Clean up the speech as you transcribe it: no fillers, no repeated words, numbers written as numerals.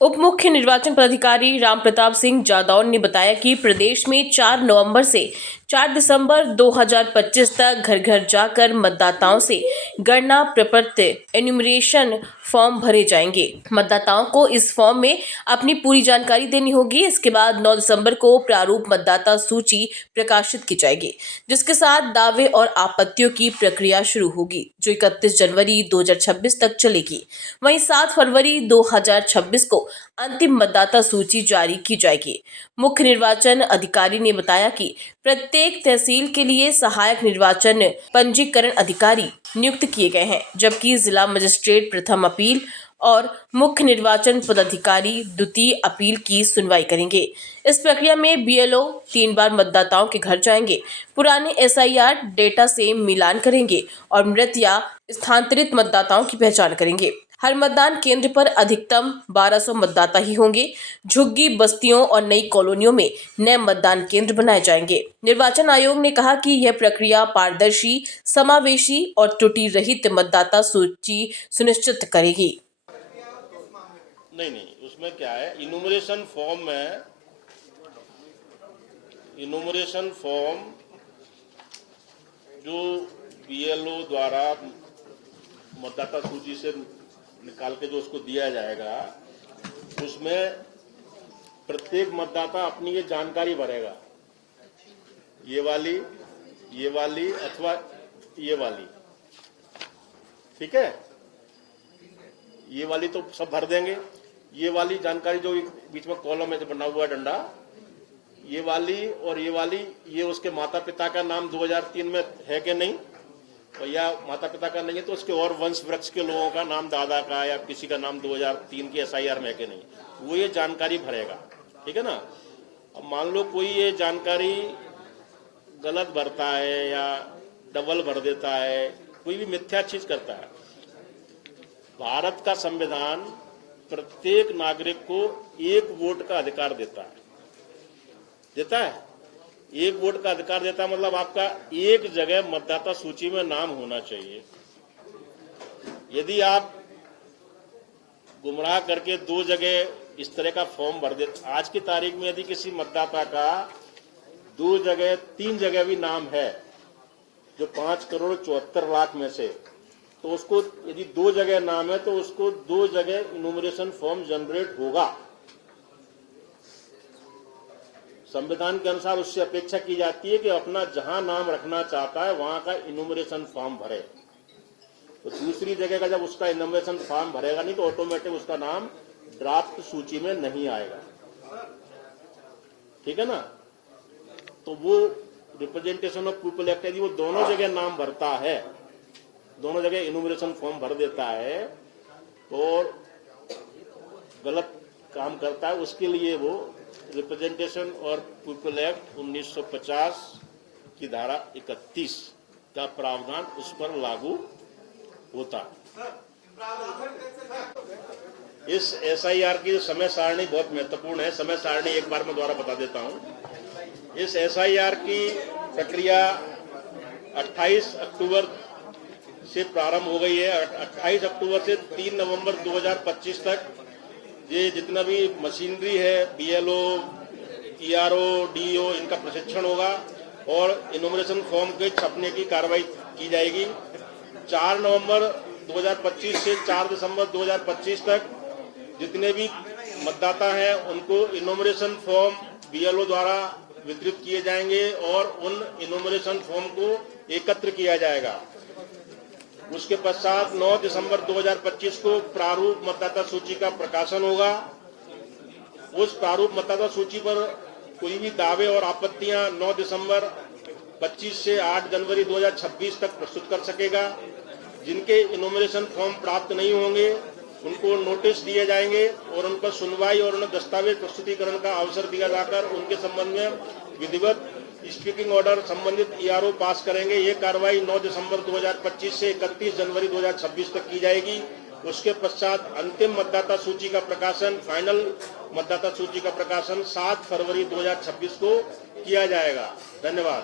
उप मुख्य निर्वाचन पदाधिकारी रामप्रताप सिंह जादौन ने बताया कि प्रदेश में 4 नवंबर से 4 दिसंबर 2025 तक घर घर जाकर मतदाताओं से गणना प्रपत्र एन्यूमरेशन फॉर्म भरे जाएंगे। मतदाताओं को इस फॉर्म में अपनी पूरी जानकारी देनी होगी। इसके बाद 9 दिसंबर को प्रारूप मतदाता सूची प्रकाशित की जाएगी, जिसके साथ दावे और आपत्तियों की प्रक्रिया शुरू होगी, जो 31 जनवरी 2026 तक चलेगी। वहीं 7 फरवरी 2026 को अंतिम मतदाता सूची जारी की जाएगी। मुख्य निर्वाचन अधिकारी ने बताया कि प्रत्येक तहसील के लिए सहायक निर्वाचन पंजीकरण अधिकारी नियुक्त किए गए हैं, जबकि जिला मजिस्ट्रेट प्रथम अपील और मुख्य निर्वाचन पदाधिकारी द्वितीय अपील की सुनवाई करेंगे। इस प्रक्रिया में बीएलओ 3 बार मतदाताओं के घर जाएंगे, पुराने एसआईआर डेटा से मिलान करेंगे और मृत या स्थानांतरित मतदाताओं की पहचान करेंगे। हर मतदान केंद्र पर अधिकतम 1200 मतदाता ही होंगे। झुग्गी बस्तियों और नई कॉलोनियों में नए मतदान केंद्र बनाए जाएंगे। निर्वाचन आयोग ने कहा कि यह प्रक्रिया पारदर्शी, समावेशी और त्रुटि रहित मतदाता सूची सुनिश्चित करेगी। नहीं, उसमें क्या है, इन्यूमरेशन फॉर्म जो बीएलओ द्वारा मतदाता सूची से निकाल के जो उसको दिया जाएगा, उसमें प्रत्येक मतदाता अपनी ये जानकारी भरेगा, ये वाली अथवा ये वाली, ठीक है। ये वाली तो सब भर देंगे। ये वाली जानकारी जो बीच में कॉलम में बना हुआ डंडा, ये वाली और ये वाली, ये उसके माता पिता का नाम 2003 में है कि नहीं, और या माता पिता का नहीं है तो उसके और वंश वृक्ष के लोगों का नाम, दादा का या किसी का नाम 2003 की एसआईआर में है कि नहीं, वो ये जानकारी भरेगा, ठीक है ना। अब मान लो कोई ये जानकारी गलत भरता है या डबल भर देता है, कोई भी मिथ्या चीज करता है। भारत का संविधान प्रत्येक नागरिक को एक वोट का अधिकार देता है। एक वोट का अधिकार देता है, मतलब आपका एक जगह मतदाता सूची में नाम होना चाहिए। यदि आप गुमराह करके 2 जगह इस तरह का फॉर्म भर देते, आज की तारीख में यदि किसी मतदाता का 2 जगह 3 जगह भी नाम है, जो 5,74,00,000 में से, तो उसको यदि 2 जगह नाम है तो उसको 2 जगह इन्यूमरेशन फॉर्म जनरेट होगा। संविधान के अनुसार उससे अपेक्षा की जाती है कि अपना जहां नाम रखना चाहता है वहां का इन्यूमरेशन फॉर्म भरे। तो दूसरी जगह का जब उसका इन्यूमरेशन फॉर्म भरेगा नहीं तो ऑटोमेटिक उसका नाम ड्राफ्ट सूची में नहीं आएगा, ठीक है ना। तो वो रिप्रेजेंटेशन ऑफ पीपल एक्ट, यदि वो दोनों जगह नाम भरता है, दोनों जगह इन्यूमरेशन फॉर्म भर देता है और गलत काम करता है, उसके लिए वो रिप्रेजेंटेशन और पीपल एक्ट 1950 की धारा 31 का प्रावधान उस पर लागू होता है। इस एसआईआर की समय सारणी बहुत महत्वपूर्ण है। समय सारणी एक बार मैं दोबारा बता देता हूं। इस एसआईआर की प्रक्रिया 28 अक्टूबर से प्रारंभ हो गई है। 28 अक्टूबर से 3 नवंबर 2025 तक ये जितना भी मशीनरी है, बीएलओ, ईआरओ, डीओ, इनका प्रशिक्षण होगा और इन्यूमरेशन फॉर्म के छपने की कार्रवाई की जाएगी। 4 नवंबर 2025 से 4 दिसंबर 2025 तक जितने भी मतदाता हैं उनको इन्यूमरेशन फॉर्म बीएलओ द्वारा वितरित किए जाएंगे और उन इन्यूमरेशन फॉर्म को एकत्र किया जाएगा। उसके पश्चात 9 दिसंबर 2025 को प्रारूप मतदाता सूची का प्रकाशन होगा। उस प्रारूप मतदाता सूची पर कोई भी दावे और आपत्तियां 9 दिसंबर 25 से 8 जनवरी 2026 तक प्रस्तुत कर सकेगा। जिनके इन्यूमरेशन फॉर्म प्राप्त नहीं होंगे उनको नोटिस दिए जाएंगे और उन पर सुनवाई और उन्हें दस्तावेज प्रस्तुतिकरण का अवसर दिया जाकर उनके संबंध में विधिवत स्पीकिंग ऑर्डर संबंधित ईआरओ पास करेंगे। ये कार्रवाई 9 दिसंबर 2025 से 31 जनवरी 2026 तक की जाएगी। उसके पश्चात अंतिम मतदाता सूची का प्रकाशन, फाइनल मतदाता सूची का प्रकाशन 7 फरवरी 2026 को किया जाएगा। धन्यवाद।